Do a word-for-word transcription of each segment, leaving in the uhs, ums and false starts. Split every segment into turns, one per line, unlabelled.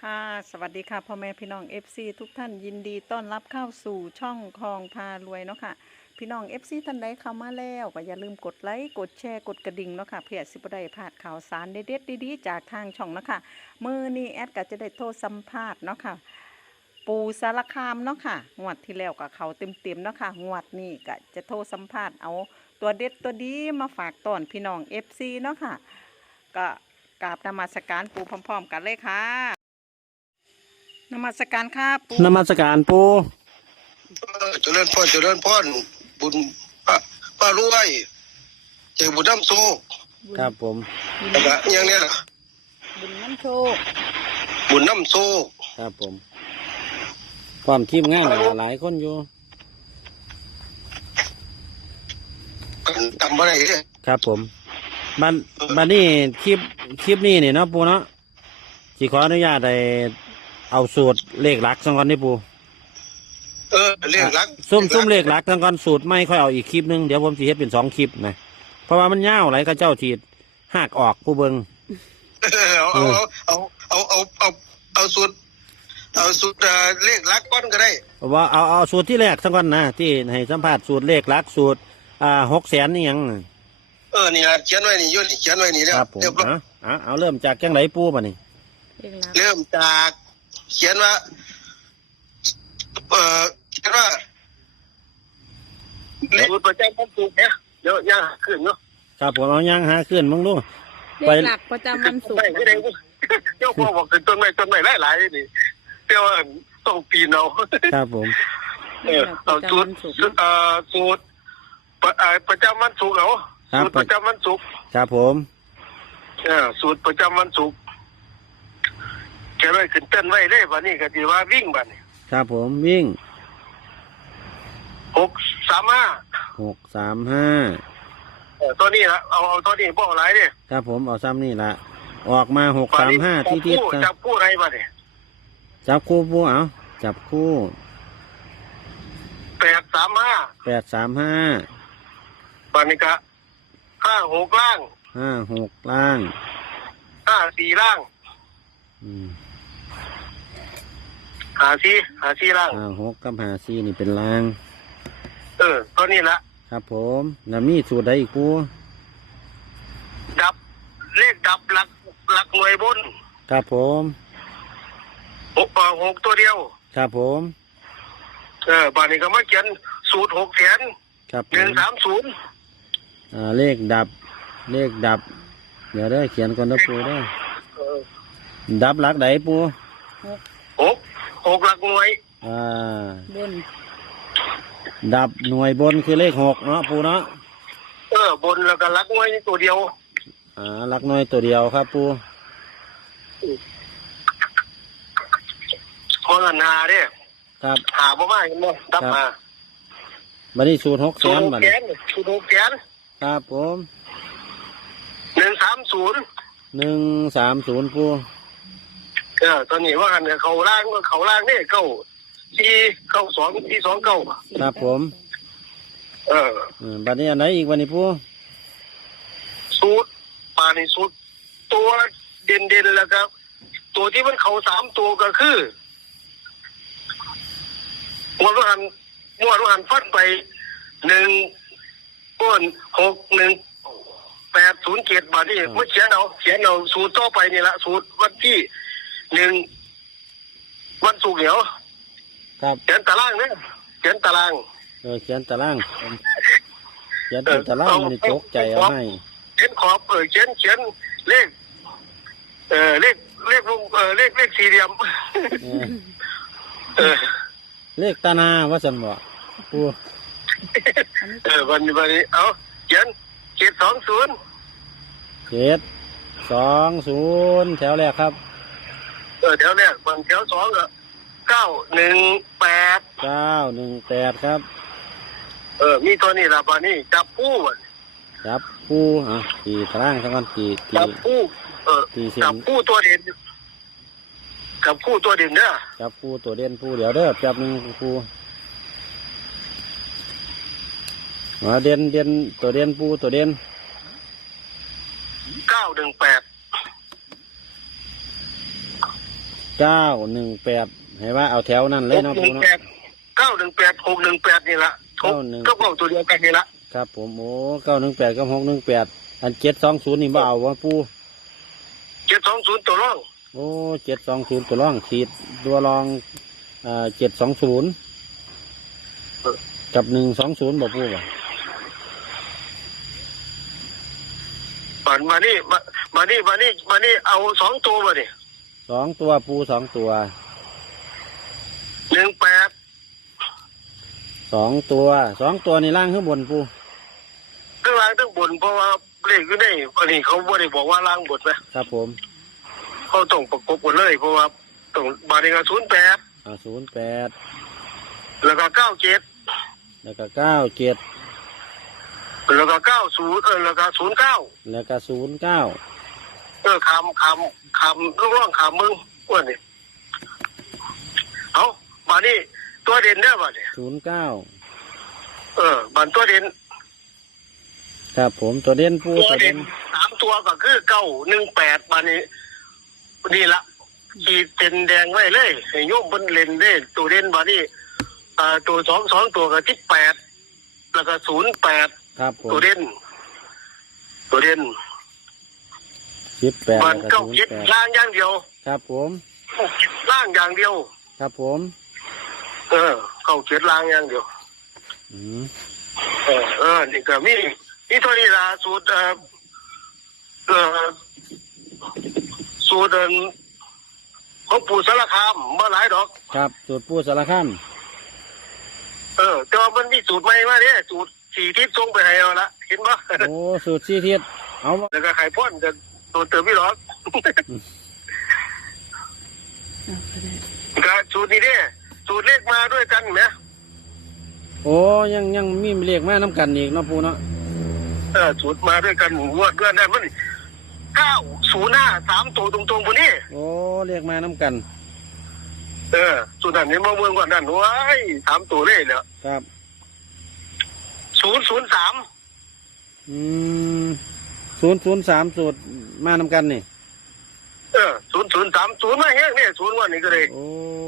ค่ะสวัสดีค่ะพ่อแม่พี่น้อง เอฟ ซี ทุกท่านยินดีต้อนรับเข้าสู่ช่องคลองพารวยเนาะค่ะพี่น้อง เอฟ ซี ท่านใดเข้ามาแล้วก็อย่าลืมกดไลค์กดแชร์กดกระดิ่งเนาะค่ะเพื่อสิบ่ได้พลาดข่าวสารเด็ดๆดีๆจากทางช่องเนาะค่ะมื้อนี้แอดก็จะได้โทรสัมภาษณ์เนาะค่ะปูสารคามเนาะค่ะงวดที่แล้วก็เขาเต็มๆเนาะค่ะงวดนี้ก็จะโทรสัมภาษณ์เอาตัวเด็ดตัวดีมาฝากตอนพี่น้อง เอฟ ซี เนาะค่ะก็กราบนมัสการปูพร้อมๆกันเลยค่ะ นมัสการครับปู
นมัสการปู
เออเจริญพรเจริญพรบุญป้าป้ารวยเจอบุญน้ำโซ
ครับผม
แล้วก็อย่างเนี้ยล่ะ
บุญน้ำโชค
บุญน้ำโซ
ครับผมความทีมงานหลายคนอยู่
กันจำอะไรเนี่ย
ครับผมบันบันนี้คลิปคลิปนี้เนี่ยเนาะปูเนาะจีขออนุญาตได้เอาสูตรเลขหลักสังก่อนนี่ปู
เออเลขหลัก
ซุ่มซุ่มเลขหลักสังก่อนสูตรไม่ค่อยเอาอีกคลิปนึงเดี๋ยวผมจะเฮ็ดเป็นสองคลิปนะเพราะว่ามันยาวไหลก็เจ้าทีดหักออกผู้เบิง
เอาเอาเอาเอาเอาเอาเอาสูตรเอาสูตรเลขหลักก้อนก็ได้
ว่าเอาเอาสูตรที่แรกสังก่อนนะที่ให้สัมภาษณ์สูตรเลขหลักสูตรอ่าหกแสนนี่ยัง
เออนี่เขียนไว้นี่ยุ่นเขียนไว้นี่แล้ว
ครับผมเอาเอาเริ่มจากจังไหนปูป่ะนี่
เริ่มจากเขียนว่าเออเขียนว่าเลขประจำวันศุกร์เนี่ยเดี๋ยวย่างขึ้นเนาะ
ครับผมเอาย่างหาขึ้นมึงดู
เลขหลักประจำวันศุกร์
เจ้าพ่อบอกเป็นต้นไม้ต้นไม้หลายๆนี่เจ้าต้องปีนเอา
ครับผม
เออเอาสูตรเอ่อสูตรประจำวันศุกร์เหรอสูตรประจำวันศุกร์
ครับผม
เออสูตรประจำวันศุกร์แกไว้ขึ้นเต้นไว้เลยวันนี้ก็ถือว่าวิ่งบัดนี้
ครับผมวิ่ง
หกสามห้า
หกสามห้า
เออตัวนี้ละเอาเอาตัวนี้บอกอะไรเนี่ย
ครับผมเอาซ้ำนี่ละออกมาหกสามห้าที่ที่
จับคู่อะไรบัดนี้
จับคู่ปูเอาจับคู่
แปดสามห้า
แปดสามห้า
บัดนี้ก็ห้าหกล่าง
ห้าหกล่าง
ห้าสี่ล่าง
อืม
หาซีหาซีล่าง
ห้าหกกับหาซีนี่เป็นล่าง
เออตัวนี้ละ
ครับผมแล้วมีสูตรใดอีกปู
ดับเลขดับหลักหลักหน่วยบน
ครับผม
หกหกตัวเดียว
ครับผม
เออบ้านนี้ก็มาเขียนสูตรหกแสน
ครับ
หนึ่งสามศูนย์
อ่าเลขดับเลขดับเดี๋ยวได้เขียนก่อนนะปูได้ดับหลักไหนปู
หกหกหลักหน่วย
อ่า
บน
ดับหน่วยบนคือเลขหกเนาะปูเนาะ
เออบนแล้วก็หลักหน่วยตัวเดียว
อ่าหลักหน่วยตัวเดียวครับปู
พอหันหาเด้
ครับ
หาบ่มาเห็นบ่ดับมา
บัดนี้สูตรหกแสนบัดนี้
สูตรหกแสน
ครับผม
หนึ่งสามศูนย์
หนึ่งสามศูนย์ปู
เออตอนนี้ว่ากันเขาล่างเขาล่างนี่เก้าที่เก้าสองที่สองเก้า
ครับผม
เออ
บัดนี้อันไหนอีกวันนี้ปู
สูตรปานี่สูตรตัวเด่นเด่นแล้วครับตัวที่มันเขาสามตัวก็คือมวลหันมวลหันฟัดไปหนึ่งก้นหกหนึ่งแปดศูนย์เจ็ดบาทนี่เมื่อเขียนเอาเขียนเอาสูตรต่อไปนี่ละสูตรวันที่หนึ่งวันศุกร์เหนียว
ครับ
เขียนตารางเนี่ยเขียนตาราง
เออเขียนตารางเขียนตารางมันจกใจเอาให้
เขียนขอบเออเขียนเขียนเลขเออเลขเลขลงเออเลขเลขสี่เหลี่ยมเออ
เลขตานาว่าสันบ่ปู
เออวันนี้วันนี้เอาเขียนเจ็ดสองศูนย์
เจ็ดสองศูนย์แถวแรกครับ
เออแถวแรกบางแถวสองก็เก้าหนึ่งแปด
เก้าหนึ่งแปดครับ
เออมีตัวนี้ละวันนี้จับผู้
จับผู้อ่ะตีตารางสักวันตีตี
จับผู้เออจับผู้ตัวเด่นจับผู้ตัวเด่นเด้อ
จับผู้ตัวเด่นผู้เดี๋ยวเด้อจับหนึ่งผู้มาเด่นเด่นตัวเด่นผู้ตัวเด่น
เก้าหนึ่งแปด
เก้าหนึ่งแปดให้ว่าเอาแถวนั่นเลยเนาะปูเนาะ
เก้าหนึ่งแปดหกหนึ่งแปดนี่ละทุก
เก้าหนึ่ง
ก็เก้าตัวเดียวกันนี่ละ
ครับผมโอ้เก้าหนึ่งแปดกับหกหนึ่งแปดอันเจ็ดสองศูนย์นี่บ่เอาวะปู
เจ็ดสองศูนย์ตัวร่อง
โอ้เจ็ดสองศูนย์ตัวร่องขีดตัวรองอ่าเจ็ดสองศูนย์กับหนึ่งสองศูนย์บอกปูบ่
มามานี่มามานี่มานี่มานี่เอาสองตัวมาดิ
สองตัวปูสองตัว
หนึ่งแปด
สองตัวสองตัวนี่ล่างข้างบนปู
ทั้งล่างทั้งบนเพราะว่าเลขอยู่ในอันนี้เขาไม่ได้บอกว่าล่างบนไหม
ครับผม
เขาต้องประกบกันเลยเพราะว่าต้องบาริกาศูนย์แปด
อ่าศูนย์แปด
แล้วก็เก้าเจ็ด
แล้วก็เก้าเจ็ด
แล้วก็เก้าศูนย์เออแล้วก็ศูนย์เก้า
แล้วก็ศูนย์เก้า
เออคำคำคำลูกร่องคำมึงอ้วนนี่เอาบานี่ตัวเด่นได้ป่ะเนี่ย
ศูนย์เก้า
เออบันตัวเด่น
ครับผมตัวเด่นปู
ตัว
ตัว
เด่
เด่
น
น
สามตัวก็คือเก้าหนึ่งแปดบานี่นี่ละขีดเป็นแดงไว้เลยให้โยมบนเลนได้ตัวเด่นบานี่อ่าตัวสองสองตัวก็ที่แปดแล้วก็ศูนย์แปด
ครับผม
ตัวเด่นตัวเด่น
สิบแปด
บั
แล้วก็
นเก้า
ศูน
เจ็ด
ย์แปด
ล่างอย่างเดียว
ครับผม
เก้าเจ็ดล่างอย่างเดียว
ครับผม
เออเก้าเจ็ดล่างอย่างเดียว
อืม
เออเออนี่ก็มีนี่ตัวนี้ละสูตรเอ่อเอ่อสูตรเอิ่มของปู่สารคามเมื่อหลายดอก
ครับสูตรปูสารคาม
เออแต่ว่ามันมีสูตรใหม่มาเนี่ยสูตรสี่ทิศทรงไปให้เอาละเห็นปะ
โอ้สูตรสี่ทิศเอาวะ
แล้วก็ไข่พ่นจะตัวเติมพี่หรอกก็สูตรนี้เนี่ยสูตรเลขมาด้วยกันไหม
โอ้ยังยังมีเลขมาน้ำกันอีกเนาะปูเนาะ
เออสูตรมาด้วยกันงวดเพื่อนได้มันเก้าศูนย์ห้าสามตัวตรงๆพวกนี้
โอ้เลขมาน้ำกัน
เออสูตรนั้นนี่เมื่อเมื่อวันนั้นว้ายสามตัวเลยเนี่ย
ครับ
ศูนย์ศูนย์สาม
อืมศูนย์ศูนย์สามสูตรมาน้ำกันนี่
เออศูนย์ศูนย์สามศูนย์มาแห้งเนี่ยศูนย์วันนี้ก็เลย
โอ้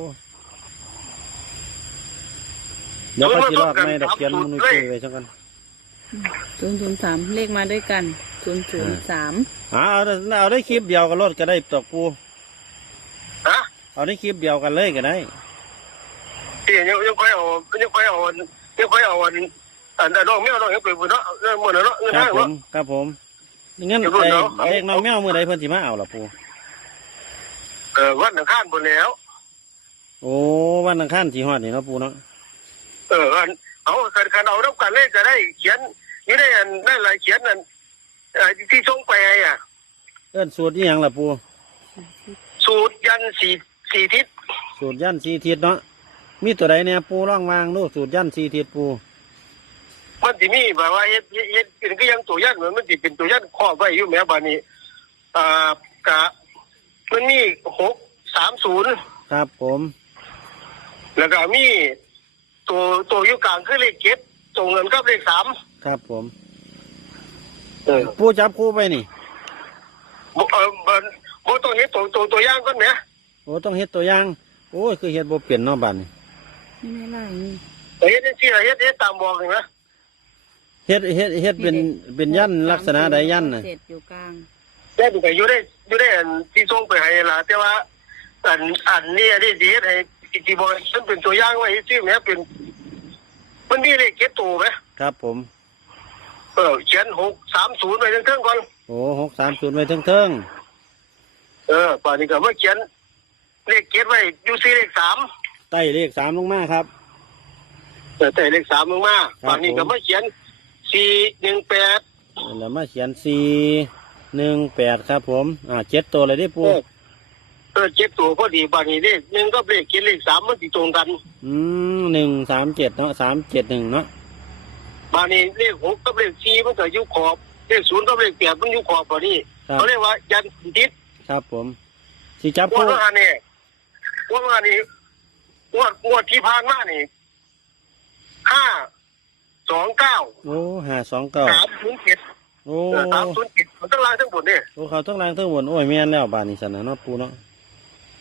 เดี๋ยวเขาจะรอดไหมดักเขียนมันคุยไว้สักกัน
ศูนย์ศูนย์สามเลขมาด้วยกันศูนย์ศูนย์สาม
อ่าเอาได้เอาได้คลิปเดียวกันรถก็ได้ตกปู
ฮะ
เอาได้คลิปเดียวกันเลยก็ได้
ที่ยังยังค่อยเอายังค่อยเอายังค่อยเอาอันอันน้องแมวน้องยังไปบุญเนาะเงินหมดแล้วเนาะเงิน
ครั
ห้า
บ
ง
ผ
เนาะ
มครับผมงั้น
เดี๋ยวรุ่น
ไอ้
เนาะ
เลขน้องแมวมือใดเพิ่นสิมาเอาล่ะปู
เออวันอังคารบนแล้ว
โอ้วันอังคารสีฮอดนี่เนาะปูเนาะ
เอออันเอาการการเอารับการเลขจะได้เขียนนี่ได้อันนั่นอะไรเขียนนั่นเอ่อที่ส่งไปให้อ่ะ
เอิ้นสูตรอีหยังล่ะปู
สูตรยันสี่สี่ทิศ
สูตรยันสีทิศเนาะมีตัวใดเนี่ยปูร่องวางดูสูตรยันสีทิศปู
มันจะมีแบบว่าเฮ็ดเฮ็ดเฮ็ดเป็นก็ยังตัวยันเหมือนมันจะเป็นตัวยันครอบไว้อยู่แม้บานี้อ่ากะมันมีหกสามศูนย์
ครับผม
แล้วก็มีตัวตัวอยู่กลางคือเลขเก็บตรงเงินกับเลขสาม
ครับผม
เออ
ปูจับคู่ไปนี่
บ่เออบ่บ่ตัวนี้ตัวตัวตัวอย่างก่อนแหม
โอ้ต้องเฮ็ดตัวอย่างโอ้ยคือเฮ็ดบ่เปลี่ยนเนาะบัดนี้
ไม่ไล่นี่
แต่เฮ็ดจังซี่ล่ะเฮ็ดเฮ็ดตามบอกนี่นะ
เฮ็ดเฮ็ดเฮ็ดเป็นเป็นยันลักษณะใดยันน่ะ
เจ็ดอยู่กลาง
แต่ดูไปอยู่ได้อยู่ได้อันที่ส่งไปให้ล่ะแต่ว่าอันอันนี้อันนี้สิเฮ็ดให้ที่บ่มันเป็นตัวอย่างไว้ซื่อแหมเป็นมันมีเลขเก็บตัวไหม
ครับผม
เออเขียนหกสามศูนย์ไว้เทิงๆก่อน
โอ้หกสามศูนย์ไว้เทิง
เออป่านนี้ก็มาเขียนเลขเก็บไว้อยู่ที่เลขสาม
ๆใต้เลขสามลงมาครับ
เออแต่เลขสามลงมา
ครับ
ป่านนี้ก็มาเขียนสี่หนึ่งแปด
แล้วมาเขียนสี่หนึ่งแปดครับผมอ่าเจ็ดตัวเลยเดิปู
เออเออเจ็บตัวพอดีป่านนี้เลขหนึ่งก็เลขเขียนเลขสามมันติดตรงกัน
อืมหนึ่งสามเจ็ดเนาะสามเจ็ดหนึ่งเนาะ
ป่านนี้เลขหกกับเลขสี่มันก็อยู่ขอบเลขศูนย์กับเลขแปดมันอยู่ขอบป่านนี้
ครับ
เขาเรียกว่ายันติด
ครับผมสิจับ
งว
คู่
ดว่านี่งวดว่านี่งวดงวดที่ผ่านมานี่ห้าสองเก้า
โอ้ห้าสองเก้า
สามศูนย์เจ็ด
โอ้
สามศูนย์เจ็ดมันต้องลายทั้งหมดเนี่ย
โอ้เขาต้องล้างทั้งหมดโอ้ยแม่นแล้วบานนี้สันนะเนาะปูเนาะ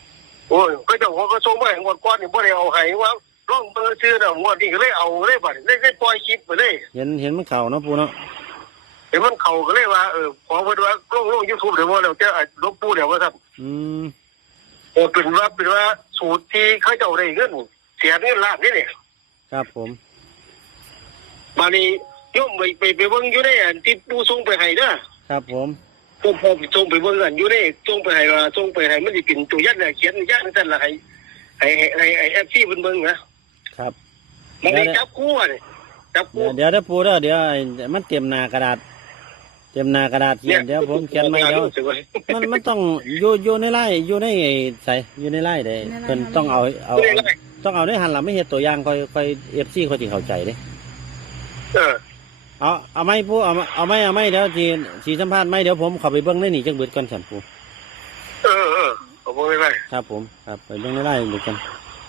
โอ้ยก็เจ้าของก็ส่งมาให้งวดก่อนนี่บ่ได้เอาให้ว่าลองเบิ่งซื้อน่ะงวดนี้ก็เลยเอาเลยบัดนี้เลยได้ปล่อยคลิปไปเลย
เห็นเห็นมันเข่าเนาะปูเนาะ
เห็นมันเข้าก็เลยว่าเออขอเพิ่นว่าลงลง YouTube เดี๋ยวว่าแล้วจะหลวงปู่เดี๋ยวว่าซั่น
อืม
เออเป็นว่าเป็นว่าสูตรที่เขาเจ้าได้เงินเสียเงินล้านนี่นี่
ครับผม
มานี่โยมไปไปไปเบิ่งอยู่ในอันที่ปู่ส่งไปให้เด้อ
ครับผม
ผมพอไปส่งไปเบิ่งอันอยู่ในส่งไปให้ว่าส่งไปให้มันสิเป็นตัวยันน่ะเขียนยันซั่นล่ะให้ให้ให้ให้ เอฟ ซี เพิ่นเบิ่งนะครับ มันได้จับคู่อ่ะนี่จับคู่
เดี๋ยวเดี๋ยวปูเด้อเดี๋ยวไอ้มันเตรียมหน้ากระดาษ เตรียมหน้ากระดาษเขียนเดี๋ยวผมเขียนไม่เดี๋ยวมันมันต้องอยู่อยู่ในไร่อยู่ในไอ้ใส่อยู่ในไร่เด้เพิ่นต้องเอาเอาต้องเอาในหันหลังไม่เห็นตัวอย่างค่อยค่อยเอฟซีเขาสิเข้าใจเด้
เออ
เอาเอาไม่ปูเอาเอาไม่เอาไม่เดี๋ยวสีสีสัมภาษณ์ไม่เดี๋ยวผมเข้าไปเบิ้งในนี่จังเบิดก่อนสันปู
เออเออเอาบ่ได้
ครับผมครับไปเบิ้งในไร่เบิดกัน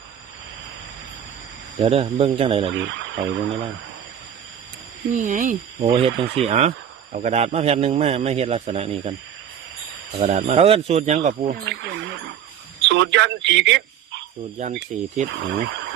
เดี๋ยวเด้อเบิ้งจังไรล่ะดีเข้าไปเบิ้งในไร่
นี่ไง
โอ้เฮ็ดจังสี่อ่ะเอากระดาษมาแผ่นหนึ่งมาไม่เฮ็ดลักษณะนี้กันเอากระดาษมาเขาเอิ้นสูตรหยังกับปู
สูตรยันสีทิศ
สูตรยันสี่ทิศอ๋อ